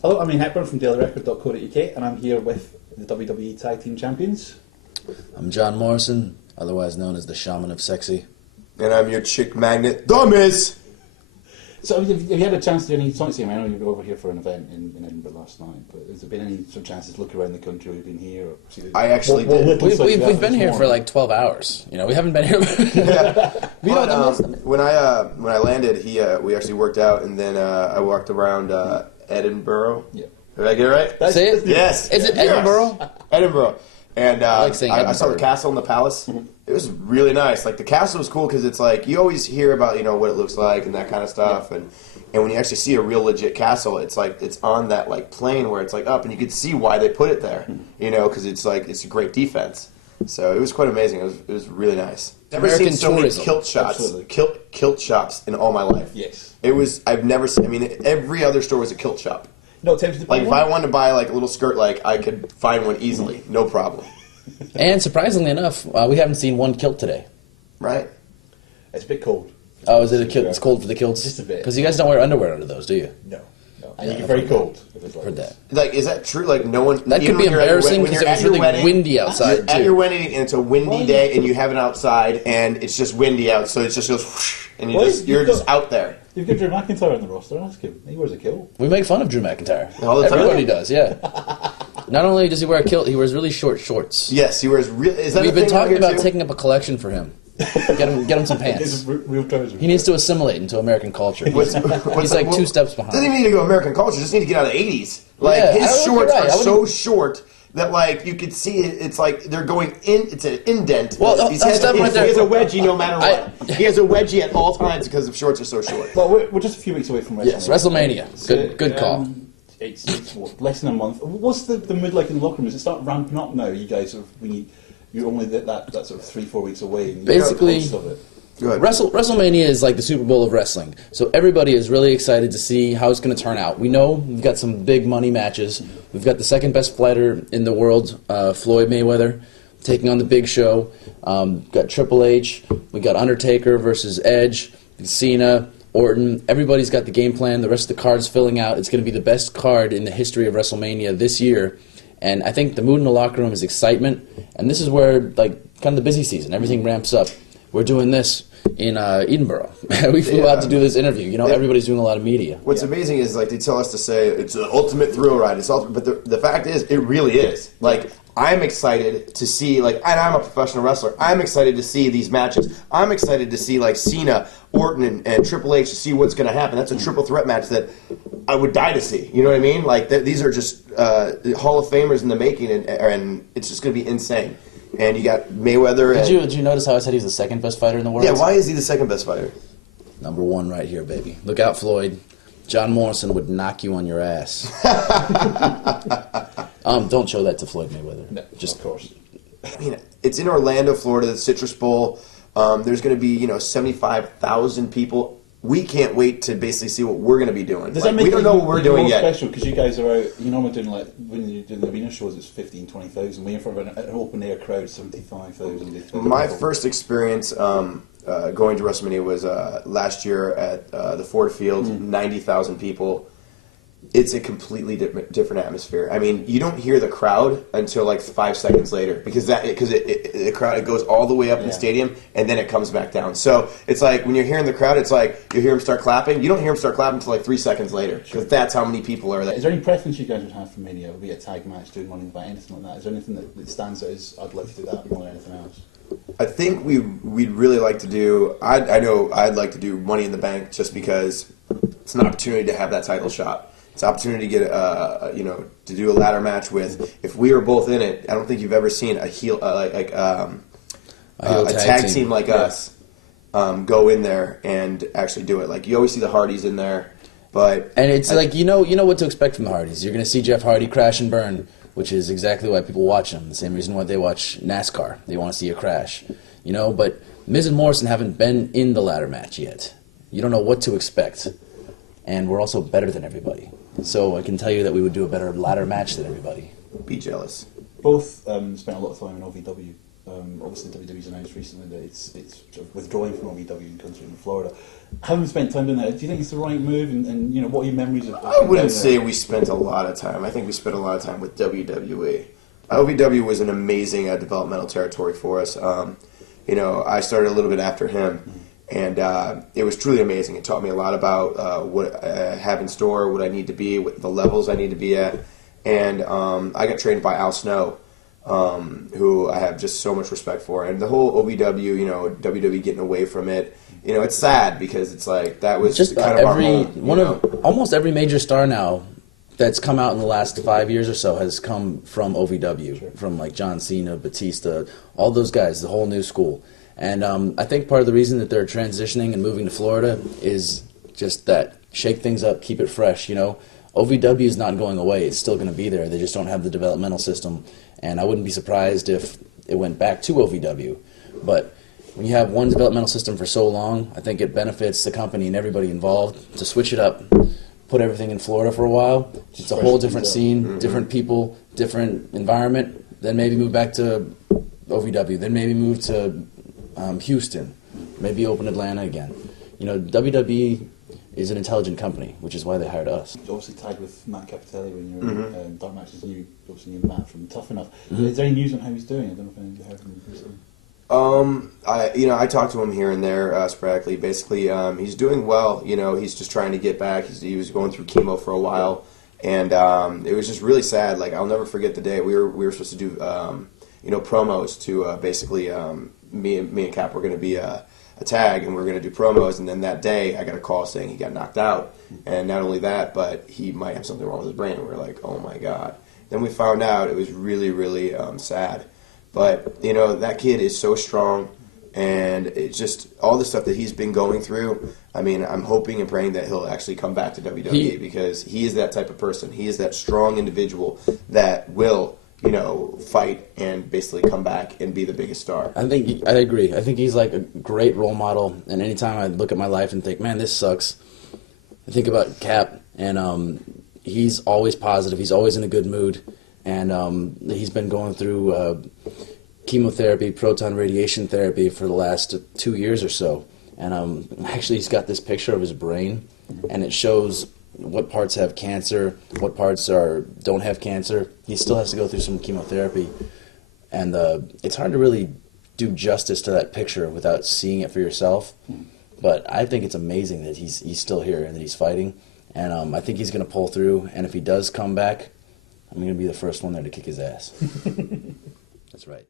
Hello, I'm Iain Hepburn from dailyrecord.co.uk, and I'm here with the WWE Tag Team Champions. I'm John Morrison, otherwise known as the Shaman of Sexy. And I'm your chick magnet, The Miz! So have you had a chance to do any sightseeing? I know you were over here for an event in Edinburgh last night, but has there been any sort of chances to look around the country? We've been here. Or see the, I actually did. We've been here for like 12 hours. You know, we haven't been here. When I landed, we actually worked out, and then I walked around Edinburgh. Yeah. Did I get it right? Say it? Yes. Is it Edinburgh? Edinburgh. And like saying I saw the castle and the palace. Mm-hmm. It was really nice. Like, the castle was cool because it's like, you always hear about, you know, what it looks like and that kind of stuff. Yeah. And when you actually see a real legit castle, it's like, it's on that, like, plane where it's, like, up. And you could see why they put it there, you know, because it's, like, it's a great defense. So it was quite amazing. It was really nice. Never seen so many kilt shots, kilt shops in all my life. Yes. I've never seen, I mean, every other store was a kilt shop. No, tempted to buy like, if one? I wanted to buy, like, a little skirt, like, I could find one easily. No problem. And surprisingly enough, we haven't seen one kilt today. Right? It's a bit cold. Oh, is it a kilt? It's cold for the kilts? Just a bit. Because you guys don't wear underwear under those, do you? No. And you get very cold. If it's like Heard this. that. Like, is that true? Like, no one... That could be embarrassing because it was really windy outside, You're at your wedding, and it's a windy day, and you have it outside, and it's just windy out, so it just goes whoosh, and you're just out there. You've got Drew McIntyre on the roster. Ask him. He wears a kilt. We make fun of Drew McIntyre. All the time. Everybody does, yeah. Not only does he wear a kilt, he wears really short shorts. Yes, he wears... Is that We've been talking about too? taking up a collection for him. Get him some pants. Real trousers. He needs to assimilate into American culture. He's like 2 steps behind. Doesn't even need to go American culture. Just need to get out of the 80s. Like, Yeah, his shorts right. are so short that, like, you could see it. It's like they're going in. It's an indent. Well, he has a wedgie no matter what. He has a wedgie at all times because the shorts are so short. Well, we're just a few weeks away from WrestleMania. Yes, WrestleMania. Good call. It's what, less than a month. What's the mood like in the locker room? Does it start ramping up now? You guys you're only that sort of 3-4 weeks away. And Basically, Go ahead. WrestleMania is like the Super Bowl of wrestling. So everybody is really excited to see how it's going to turn out. We know we've got some big money matches. We've got the second best fighter in the world, Floyd Mayweather, taking on the Big Show. Got Triple H. We got Undertaker versus Edge, Cena, Orton. Everybody's got the game plan. The rest of the card's filling out. It's going to be the best card in the history of WrestleMania this year. And I think the mood in the locker room is excitement. And this is where, like, kind of the busy season. Everything ramps up. We're doing this in Edinburgh. We flew out to do this interview. You know, everybody's doing a lot of media. What's amazing is, like, they tell us to say it's the ultimate thrill ride. It's ultimate, but the fact is, it really is. Like, I'm excited to see, like, and I'm a professional wrestler. I'm excited to see these matches. I'm excited to see, like, Cena, Orton, and Triple H to see what's going to happen. That's a triple threat match that I would die to see. You know what I mean? Like, these are just Hall of Famers in the making, and it's just going to be insane. And you got Mayweather. Did you notice how I said he's the second best fighter in the world? Yeah, why is he the second best fighter? Number 1 right here, baby. Look out, Floyd. John Morrison would knock you on your ass. Don't show that to Floyd Mayweather. No, just of course. I mean, it's in Orlando, Florida, the Citrus Bowl. There's going to be, 75,000 people. We can't wait to basically see what we're going to be doing. Does that make we don't know what we're doing yet. Special because you guys are out. You normally doing like when you're doing the arena shows, it's 15,000-20,000. We're in front of an open air crowd, 75,000. My first experience going to WrestleMania was last year at the Ford Field, 90,000 people. It's a completely different atmosphere. I mean, you don't hear the crowd until like 5 seconds later because the crowd, it goes all the way up in the stadium and then it comes back down. So it's like when you're hearing the crowd, it's like you hear them start clapping. You don't hear them start clapping until like 3 seconds later because that's how many people are there. Is there any preference you guys would have for Mania? Would be a tag match, doing Money in the Bank, anything like that? Is there anything that stands out as I'd like to do that more than anything else? I think we'd really like to do. I know I'd like to do Money in the Bank just because it's an opportunity to have that title shot. It's an opportunity to get to do a ladder match with. If we were both in it, I don't think you've ever seen a heel a tag team like us go in there and actually do it. Like you always see the Hardys in there, but it's like you know what to expect from the Hardys. You're going to see Jeff Hardy crash and burn, which is exactly why people watch him. The same reason why they watch NASCAR. They want to see a crash, But Miz and Morrison haven't been in the ladder match yet. You don't know what to expect, and we're also better than everybody. So I can tell you that we would do a better ladder match than everybody. Be jealous. Both spent a lot of time in OVW. Obviously, WWE's announced recently that it's sort of withdrawing from OVW and country in Florida. Having spent time doing that, do you think it's the right move? And you know, what are your memories of? I wouldn't say we spent a lot of time. I think we spent a lot of time with WWE. OVW was an amazing developmental territory for us. You know, I started a little bit after him, and it was truly amazing. It taught me a lot about what I have in store, what I need to be, what the levels I need to be at. And I got trained by Al Snow, who I have just so much respect for. And the whole OVW, you know, WWE getting away from it, you know, it's sad because it's like that was just kind of our home, one of almost every major star now that's come out in the last 5 years or so has come from OVW, Sure. from like John Cena, Batista, all those guys, the whole new school. And I think part of the reason that they're transitioning and moving to Florida is just that shake things up, keep it fresh, you know. OVW is not going away. It's still going to be there. They just don't have the developmental system. And I wouldn't be surprised if it went back to OVW. But when you have one developmental system for so long, I think it benefits the company and everybody involved to switch it up, put everything in Florida for a while. It's a whole different scene, different people, different environment. Then maybe move back to OVW. Then maybe move to Houston. Maybe open Atlanta again. You know, WWE is an intelligent company, which is why they hired us. You obviously tagged with Matt Cappotelli when you were in dark matches. You obviously knew Matt from Tough Enough. Is there any news on how he's doing? I don't know if anything heard from him recently. I talked to him here and there sporadically. Basically, he's doing well. You know, he's just trying to get back. He was going through chemo for a while, and it was just really sad. Like, I'll never forget the day we were supposed to do promos to basically me and Cap were going to be a tag, and we were going to do promos. And then that day, I got a call saying he got knocked out, and not only that, but he might have something wrong with his brain. And we were like, oh my god. Then we found out. It was really, really sad. But, you know, that kid is so strong, and it's just all the stuff that he's been going through. I mean, I'm hoping and praying that he'll actually come back to WWE because he is that type of person. He is that strong individual that will, you know, fight and basically come back and be the biggest star. I agree. I think he's like a great role model, and anytime I look at my life and think, man, this sucks, I think about Cap, and he's always positive. He's always in a good mood. And he's been going through chemotherapy, proton radiation therapy for the last 2 years or so. And actually he's got this picture of his brain, and it shows what parts have cancer, what parts don't have cancer. He still has to go through some chemotherapy. And it's hard to really do justice to that picture without seeing it for yourself. But I think it's amazing that he's still here and that he's fighting. And I think he's going to pull through. And if he does come back, I'm going to be the first one there to kick his ass. That's right.